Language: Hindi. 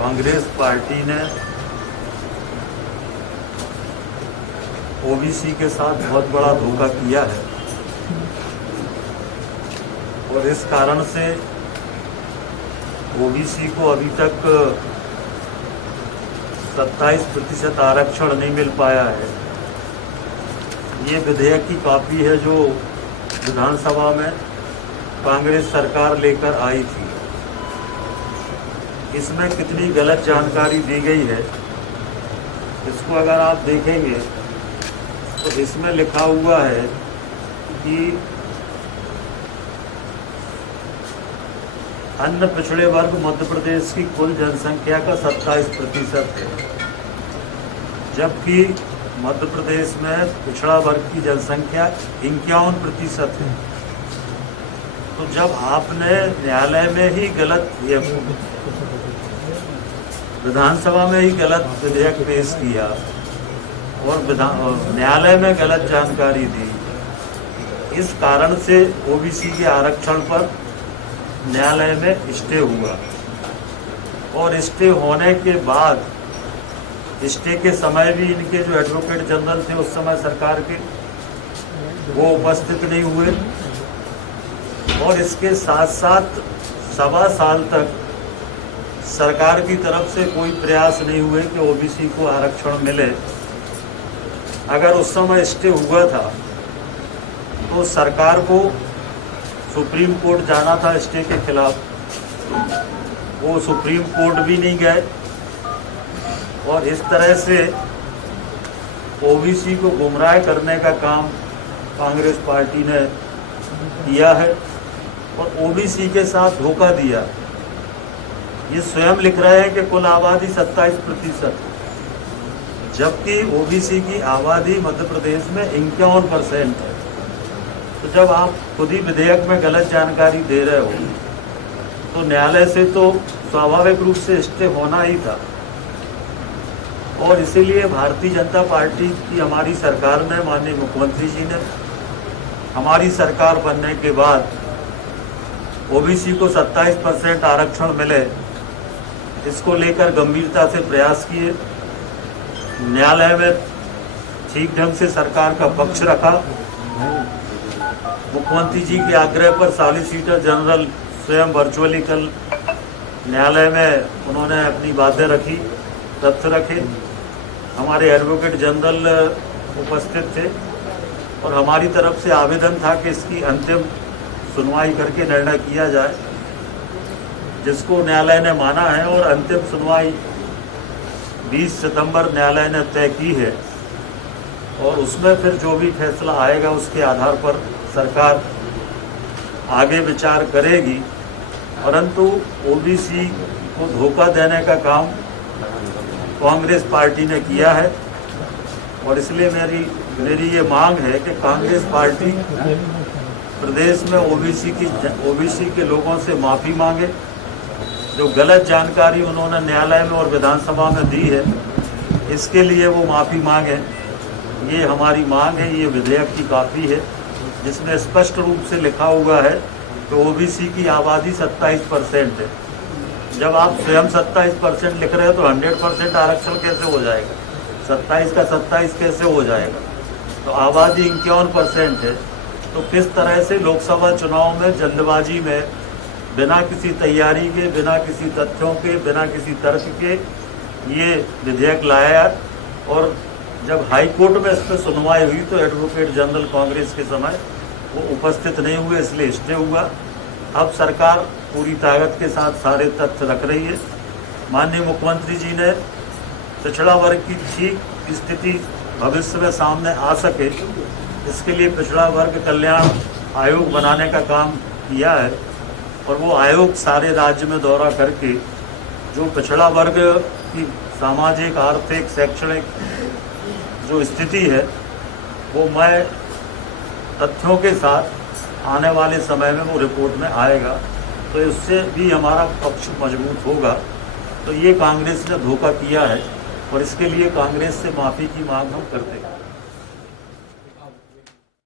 कांग्रेस पार्टी ने ओबीसी के साथ बहुत बड़ा धोखा किया है और इस कारण से ओबीसी को अभी तक 27% आरक्षण नहीं मिल पाया है। ये विधेयक की कॉपी है जो विधानसभा में कांग्रेस सरकार लेकर आई थी। इसमें कितनी गलत जानकारी दी गई है, इसको अगर आप देखेंगे तो इसमें लिखा हुआ है कि अन्य पिछड़े वर्ग मध्य प्रदेश की कुल जनसंख्या का 27% है, जबकि मध्य प्रदेश में पिछड़ा वर्ग की जनसंख्या 51% है। तो जब आपने न्यायालय में ही गलत, विधानसभा में ही गलत विधेयक पेश किया और न्यायालय में गलत जानकारी दी, इस कारण से ओबीसी के आरक्षण पर न्यायालय में स्टे हुआ और स्टे होने के बाद स्टे के समय भी इनके जो एडवोकेट जनरल थे उस समय सरकार के, वो उपस्थित नहीं हुए और इसके साथ साथ 1.25 साल तक सरकार की तरफ से कोई प्रयास नहीं हुए कि ओबीसी को आरक्षण मिले। अगर उस समय स्टे हुआ था तो सरकार को सुप्रीम कोर्ट जाना था स्टे के खिलाफ, वो सुप्रीम कोर्ट भी नहीं गए और इस तरह से ओबीसी को गुमराह करने का काम कांग्रेस पार्टी ने किया है और ओबीसी के साथ धोखा दिया। ये स्वयं लिख रहे हैं कि कुल आबादी 27%, जबकि ओबीसी की आबादी मध्य प्रदेश में 51% है। तो जब आप खुद ही विधेयक में गलत जानकारी दे रहे हो तो न्यायालय से तो स्वाभाविक रूप से स्टे होना ही था और इसीलिए भारतीय जनता पार्टी की हमारी सरकार ने, माननीय मुख्यमंत्री जी ने हमारी सरकार बनने के बाद ओबीसी को 27% आरक्षण मिले, इसको लेकर गंभीरता से प्रयास किए। न्यायालय में ठीक ढंग से सरकार का पक्ष रखा। मुख्यमंत्री जी के आग्रह पर सॉलिसिटर जनरल स्वयं वर्चुअली कल न्यायालय में उन्होंने अपनी बातें रखी, तथ्य रखे। हमारे एडवोकेट जनरल उपस्थित थे और हमारी तरफ से आवेदन था कि इसकी अंतिम सुनवाई करके निर्णय किया जाए, जिसको न्यायालय ने माना है और अंतिम सुनवाई 20 सितंबर न्यायालय ने तय की है और उसमें फिर जो भी फैसला आएगा उसके आधार पर सरकार आगे विचार करेगी। परंतु ओबीसी को धोखा देने का काम कांग्रेस पार्टी ने किया है और इसलिए मेरी ये मांग है कि कांग्रेस पार्टी प्रदेश में ओबीसी के लोगों से माफ़ी मांगे। जो गलत जानकारी उन्होंने न्यायालय में और विधानसभा में दी है, इसके लिए वो माफ़ी मांगे। ये हमारी मांग है। ये विधेयक की कॉपी है जिसमें स्पष्ट रूप से लिखा हुआ है कि ओबीसी की आबादी 27% है। जब आप स्वयं 27% लिख रहे हो तो 100% आरक्षण कैसे हो जाएगा? 27 का 27 कैसे हो जाएगा? तो आबादी 51% है। तो किस तरह से लोकसभा चुनाव में जल्दबाजी में, बिना किसी तैयारी के, बिना किसी तथ्यों के, बिना किसी तर्क के ये विधेयक लाया और जब हाई कोर्ट में इस पर सुनवाई हुई तो एडवोकेट जनरल कांग्रेस के समय वो उपस्थित नहीं हुए, इसलिए स्टे हुआ। अब सरकार पूरी ताकत के साथ सारे तथ्य रख रही है। माननीय मुख्यमंत्री जी ने पिछड़ा वर्ग की ठीक स्थिति भविष्य में सामने आ सके, इसके लिए पिछड़ा वर्ग कल्याण आयोग बनाने का काम किया है और वो आयोग सारे राज्य में दौरा करके जो पिछड़ा वर्ग की सामाजिक, आर्थिक, शैक्षणिक जो स्थिति है वो मैं तथ्यों के साथ आने वाले समय में वो रिपोर्ट में आएगा, तो इससे भी हमारा पक्ष मजबूत होगा। तो ये कांग्रेस ने धोखा किया है और इसके लिए कांग्रेस से माफ़ी की मांग हम करते हैं।